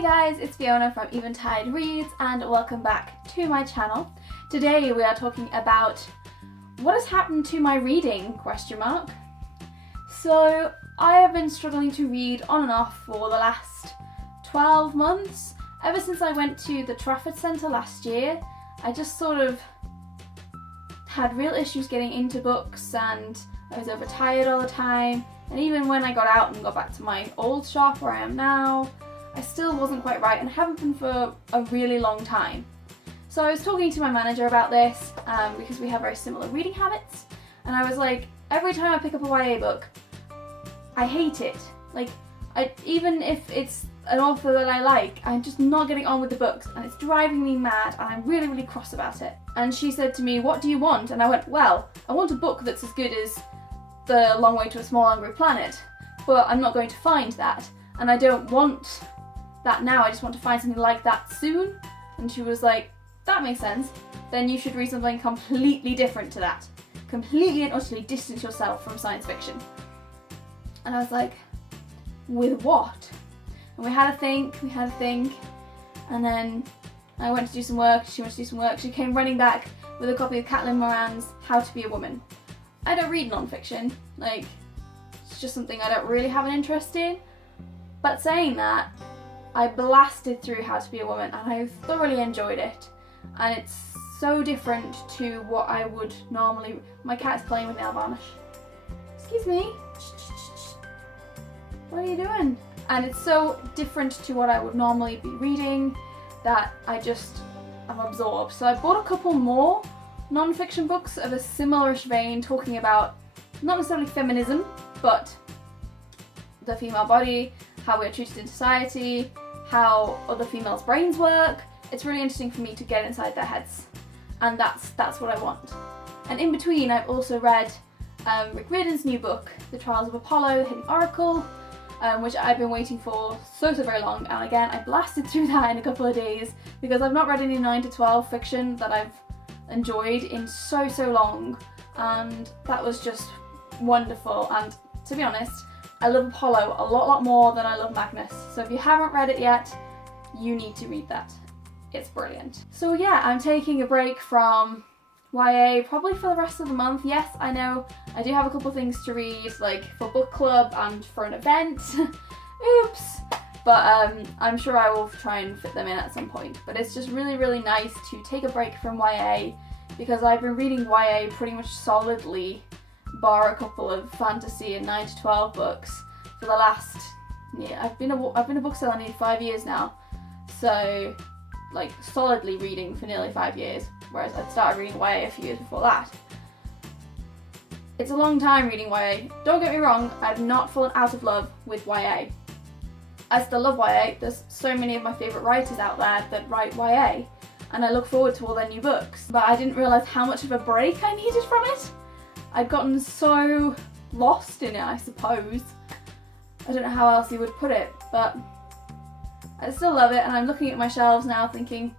Hey guys, it's Fiona from Eventide Reads and welcome back to my channel. Today we are talking about what has happened to my reading, ? So I have been struggling to read on and off for the last 12 months. Ever since I went to the Trafford Centre last year, I just sort of had real issues getting into books and I was overtired all the time. And even when I got out and got back to my old shop where I am now, I still wasn't quite right and haven't been for a really long time. So I was talking to my manager about this because we have very similar reading habits, and I was like, every time I pick up a YA book, I hate it. Like, even if it's an author that I like, I'm just not getting on with the books and it's driving me mad and I'm really, really cross about it. And she said to me, what do you want? And I went, well, I want a book that's as good as The Long Way to a Small Hungry Planet, but I'm not going to find that, and I don't want that now, I just want to find something like that soon. And she was like, that makes sense, then you should read something completely different to that. Completely and utterly distance yourself from science fiction. And I was like, with what? And we had a think, and then I went to do some work, she went to do some work, she came running back with a copy of Caitlin Moran's How to Be a Woman. I don't read non-fiction, like, it's just something I don't really have an interest in. But saying that, I blasted through How to Be a Woman and I thoroughly enjoyed it. And it's so different to what I would normally... My cat's playing with nail varnish. Excuse me. What are you doing? And it's so different to what I would normally be reading that I'm absorbed. So I bought a couple more non-fiction books of a similar-ish vein, talking about not necessarily feminism, but the female body, how we're treated in society, how other females' brains work. It's really interesting for me to get inside their heads, and that's what I want. And in between, I've also read Rick Riordan's new book, The Trials of Apollo, The Hidden Oracle, which I've been waiting for so very long, and again, I blasted through that in a couple of days because I've not read any 9 to 12 fiction that I've enjoyed in so long, and that was just wonderful. And to be honest, I love Apollo a lot more than I love Magnus, so if you haven't read it yet, you need to read that. It's brilliant. So yeah, I'm taking a break from YA probably for the rest of the month. Yes, I know I do have a couple things to read, like for book club and for an event. Oops. But I'm sure I will try and fit them in at some point. But it's just really nice to take a break from YA because I've been reading YA pretty much solidly, bar a couple of fantasy and 9 to 12 books for the last, I've been a bookseller nearly 5 years now. So, like, solidly reading for nearly 5 years, whereas I'd started reading YA a few years before that. It's a long time reading YA. Don't get me wrong, I've not fallen out of love with YA. I still love YA. There's so many of my favourite writers out there that write YA, and I look forward to all their new books. But I didn't realise how much of a break I needed from it. I'd gotten so lost in it, I suppose. I don't know how else you would put it, but I still love it, and I'm looking at my shelves now thinking,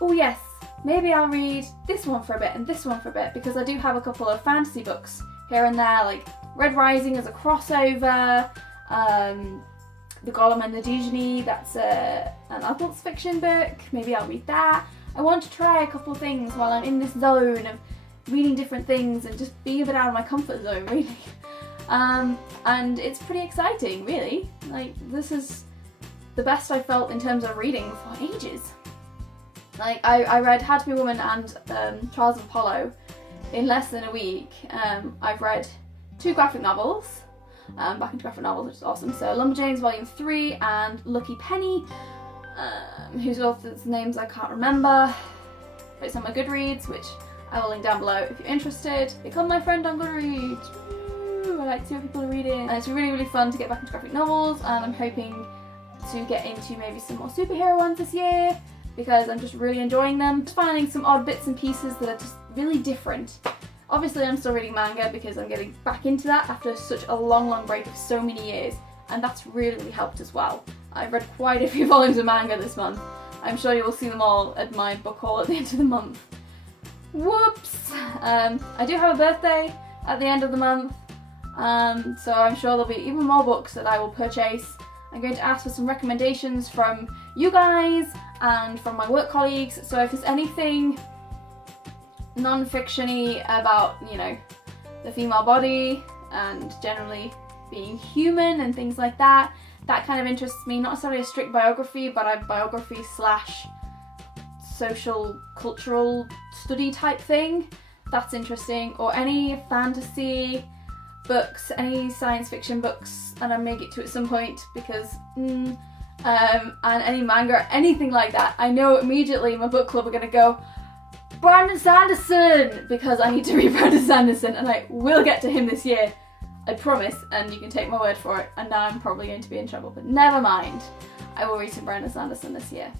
oh yes, maybe I'll read this one for a bit and this one for a bit, because I do have a couple of fantasy books here and there, like Red Rising as a crossover, The Golem and the Diogene, that's an adult fiction book, maybe I'll read that. I want to try a couple of things while I'm in this zone of reading different things and just being a bit out of my comfort zone, really. And it's pretty exciting, really. Like, this is the best I've felt in terms of reading for ages. Like, I read How to Be a Woman and Trials of Apollo in less than a week. I've read 2 graphic novels, back into graphic novels, which is awesome. So Lumberjanes Volume 3 and Lucky Penny, whose authors' names I can't remember, but it's on my Goodreads, which I will link down below if you're interested. Become my friend on Goodreads. Woo! I like to see what people are reading. And it's really fun to get back into graphic novels, and I'm hoping to get into maybe some more superhero ones this year because I'm just really enjoying them. Just finding some odd bits and pieces that are just really different. Obviously I'm still reading manga because I'm getting back into that after such a long break of so many years, and that's really helped as well. I've read quite a few volumes of manga this month. I'm sure you will see them all at my book haul at the end of the month. Whoops! I do have a birthday at the end of the month, so I'm sure there'll be even more books that I will purchase. I'm going to ask for some recommendations from you guys and from my work colleagues. So if there's anything non-fiction-y about, you know, the female body and generally being human and things like that, that kind of interests me. Not necessarily a strict biography, but a biography slash social cultural study type thing. That's interesting. Or any fantasy books, any science fiction books, and I may get to it at some point because and any manga, anything like that. I know immediately my book club are gonna go, Brandon Sanderson, because I need to read Brandon Sanderson, and I will get to him this year, I promise, and you can take my word for it. And now I'm probably going to be in trouble, but never mind. I will read some Brandon Sanderson this year.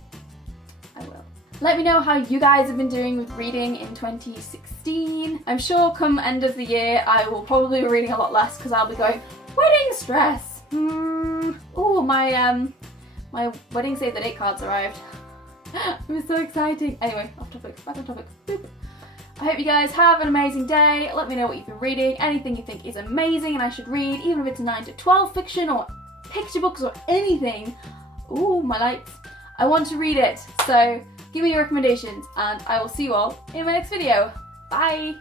I will. Let me know how you guys have been doing with reading in 2016. I'm sure come end of the year I will probably be reading a lot less because I'll be going, wedding stress! Oh, my wedding save the date cards arrived. It was so exciting. Anyway, off topic, back on topic. Boop. I hope you guys have an amazing day. Let me know what you've been reading, anything you think is amazing and I should read, even if it's 9 to 12 fiction or picture books or anything. Ooh, my lights. I want to read it, so give me your recommendations and I will see you all in my next video. Bye!